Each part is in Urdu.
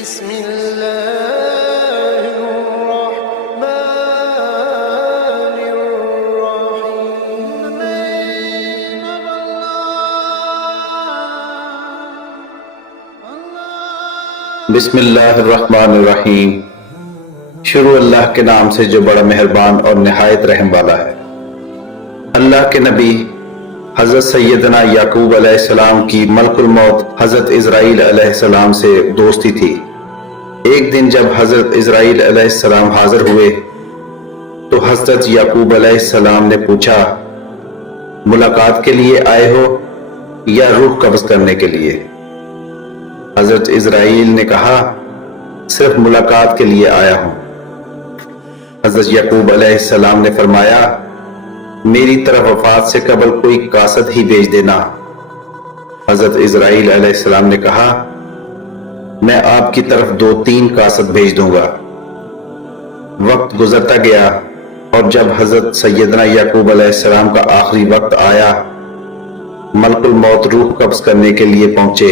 بسم الله الرحمن الرحيم. بسم اللہ الرحمن الرحیم. شروع اللہ کے نام سے جو بڑا مہربان اور نہایت رحم والا ہے. اللہ کے نبی حضرت سیدنا یعقوب علیہ السلام کی ملک الموت حضرت اسرائیل علیہ السلام سے دوستی تھی. ایک دن جب حضرت اسرائیل علیہ السلام حاضر ہوئے تو حضرت یعقوب علیہ السلام نے پوچھا، ملاقات کے لیے آئے ہو یا روح قبض کرنے کے لیے؟ حضرت اسرائیل نے کہا، صرف ملاقات کے لیے آیا ہوں. حضرت یعقوب علیہ السلام نے فرمایا، میری طرف وفات سے قبل کوئی قاصد ہی بھیج دینا. حضرت اسرائیل علیہ السلام نے کہا، میں آپ کی طرف 2-3 قاصد بھیج دوں گا. وقت گزرتا گیا اور جب حضرت سیدنا یعقوب علیہ السلام کا آخری وقت آیا، ملک الموت روح قبض کرنے کے لیے پہنچے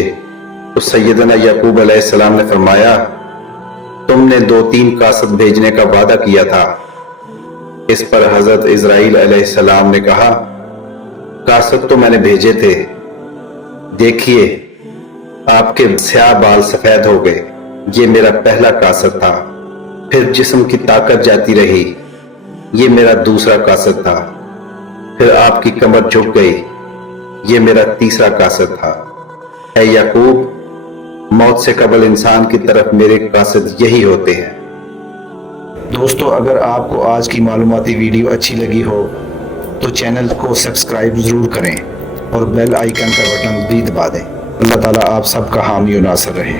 تو سیدنا یعقوب علیہ السلام نے فرمایا، تم نے 2-3 قاصد بھیجنے کا وعدہ کیا تھا. اس پر حضرت اسرائیل علیہ السلام نے کہا، قاصد تو میں نے بھیجے تھے، دیکھیے آپ کے سیاہ بال سفید ہو گئے، یہ میرا پہلا قاصد تھا. پھر جسم کی طاقت جاتی رہی، یہ میرا دوسرا قاصد تھا. پھر آپ کی کمر جھک گئی، یہ میرا تیسرا قاصد تھا. اے یعقوب، موت سے قبل انسان کی طرف میرے قاصد یہی ہوتے ہیں. دوستو، اگر آپ کو آج کی معلوماتی ویڈیو اچھی لگی ہو تو چینل کو سبسکرائب ضرور کریں اور بیل آئیکن کا بٹن بھی دبا دیں. اللہ تعالیٰ آپ سب کا حامی و ناصر رہے.